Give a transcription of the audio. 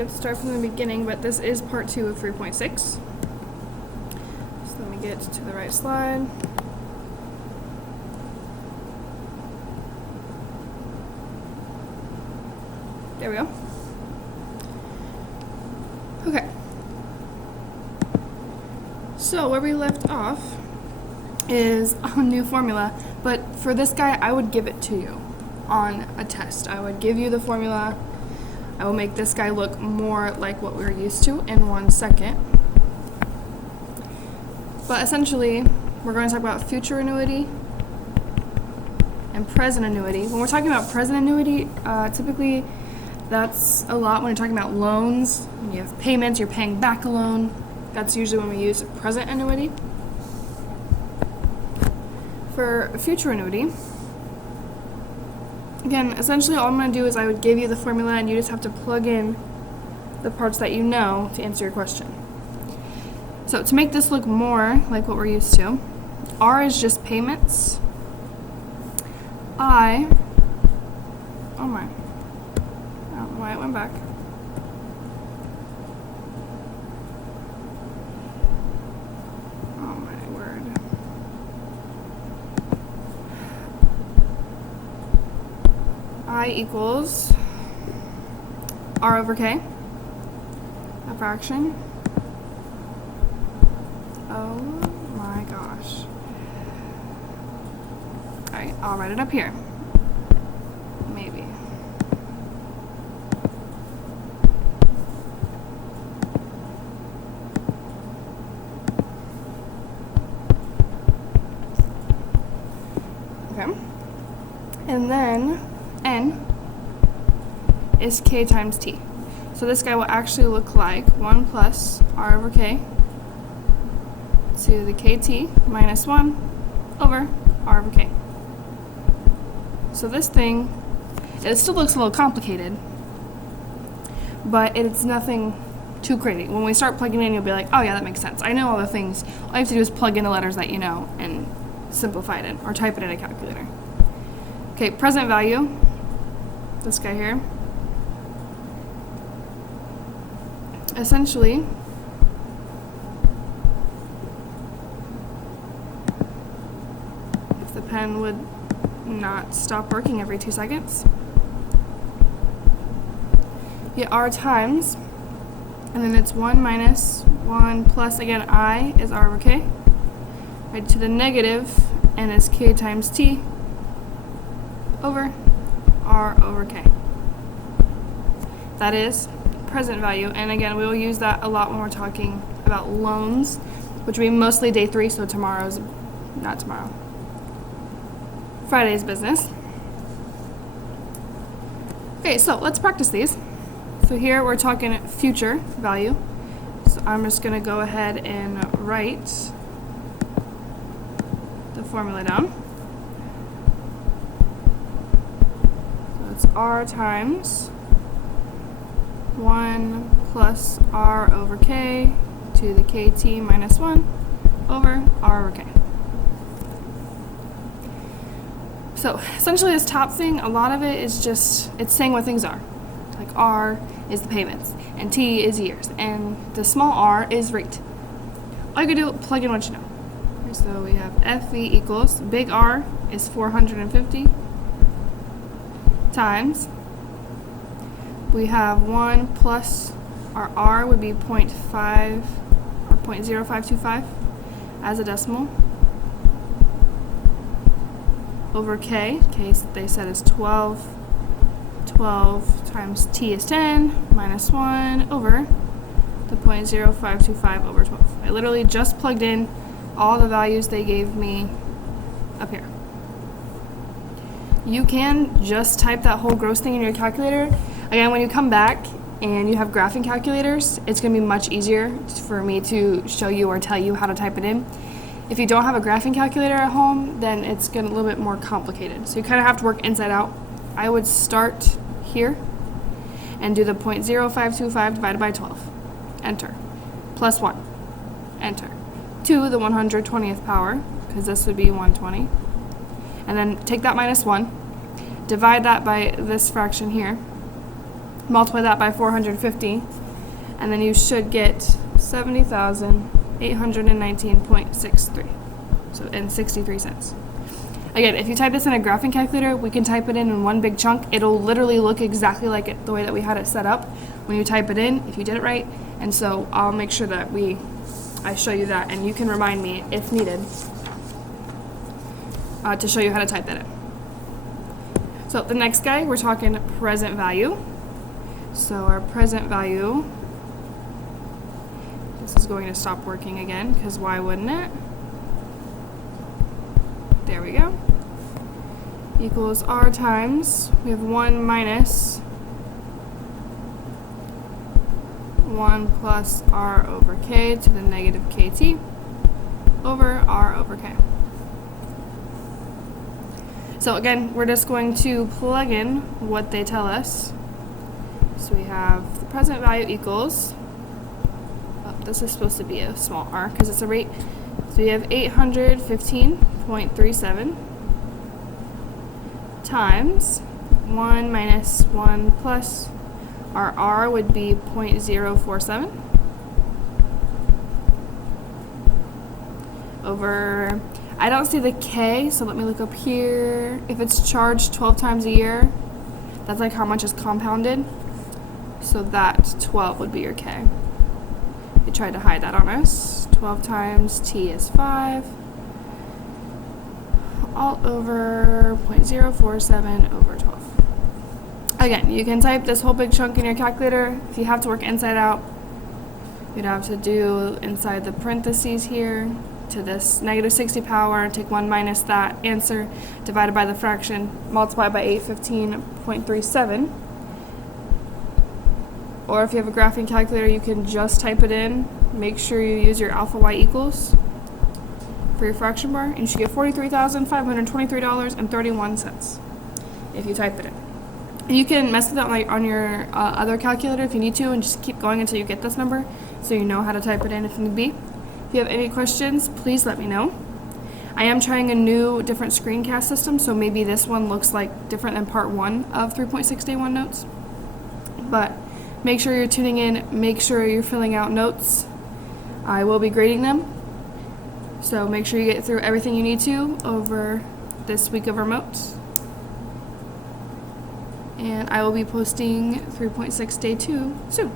have to start from the beginning, but this is part 2 of 3.6. So let me get to the right slide. There we go. Okay. So where we left off is a new formula, but for this guy, I would give it to you on a test. I would give you the formula. I will make this guy look more like what we're used to in 1 second. But essentially, we're going to talk about future annuity and present annuity. When we're talking about present annuity, typically that's a lot when you're talking about loans. When you have payments, you're paying back a loan. That's usually when we use present annuity. For future annuity, again, essentially all I'm going to do is I would give you the formula and you just have to plug in the parts that you know to answer your question. So to make this look more like what we're used to, R is just payments. I don't know why it went back. Oh my word. I equals R over K, a fraction. Oh my gosh. Alright, I'll write it up here. Maybe. Okay. And then N is K times T. So this guy will actually look like 1 plus R over K to the KT minus 1 over R over K. So this thing, it still looks a little complicated, but it's nothing too crazy. When we start plugging in, you'll be like, oh yeah, that makes sense. I know all the things. All you have to do is plug in the letters that you know and simplify it or type it in a calculator. Okay, present value, this guy here. Essentially, if the pen would not stop working every 2 seconds, you get R times, and then it's 1 minus 1 plus, again, I is R over K, right to the negative, and it's K times T over R over K. That is present value, and again, we will use that a lot when we're talking about loans, which will be mostly day 3, so Friday's business. Okay, so let's practice these. So here we're talking future value. So I'm just going to go ahead and write the formula down. So it's R times 1 plus R over K to the KT minus 1 over R over K. So essentially this top thing, a lot of it is just, it's saying what things are. Like R is the payments, and T is years, and the small r is rate. All you can do, plug in what you know. Okay, so we have FV equals, big R is 450 times, we have 1 plus our R would be 0.5 or 0.0525 as a decimal, over K, they said is 12 times T is 10, minus 1 over the 0.0525 over 12. I literally just plugged in all the values they gave me up here. You can just type that whole gross thing in your calculator. Again, when you come back and you have graphing calculators, it's going to be much easier for me to show you or tell you how to type it in. If you don't have a graphing calculator at home, then it's going to be a little bit more complicated. So you kind of have to work inside out. I would start here and do the 0.0525 divided by 12. Enter. Plus 1. Enter. To the 120th power, because this would be 120. And then take that minus 1. Divide that by this fraction here. multiply that by 450, and then you should get 70,819.63. So, and 63 cents. Again, if you type this in a graphing calculator, we can type it in one big chunk. It'll literally look exactly like it, the way that we had it set up when you type it in, if you did it right. And so I'll make sure that I show you that, and you can remind me if needed to show you how to type that in. So the next guy, we're talking present value. So our present value, this is going to stop working again, because why wouldn't it? There we go. Equals R times, we have 1 minus 1 plus R over K to the negative KT over R over K. So again, we're just going to plug in what they tell us. So we have the present value equals, this is supposed to be a small r because it's a rate. So we have 815.37 times 1 minus 1 plus our r would be 0.047 over, I don't see the k, so let me look up here. If it's charged 12 times a year, that's like how much is compounded. So that 12 would be your k. They tried to hide that on us. 12 times t is 5, all over 0.047 over 12. Again, you can type this whole big chunk in your calculator. If you have to work inside out, you'd have to do inside the parentheses here to this negative 60 power, take 1 minus that answer, divided by the fraction, multiply by 815.37. Or if you have a graphing calculator, you can just type it in. Make sure you use your alpha y equals for your fraction bar, and you should get $43,523.31 if you type it in. And you can mess with it on your other calculator if you need to, and just keep going until you get this number so you know how to type it in if need be. If you have any questions, please let me know. I am trying a new different screencast system, so maybe this one looks like different than part 1 of 3.6 Day 1 notes. But make sure you're tuning in, make sure you're filling out notes. I will be grading them, so make sure you get through everything you need to over this week of remote. And I will be posting 3.6 Day 2 soon.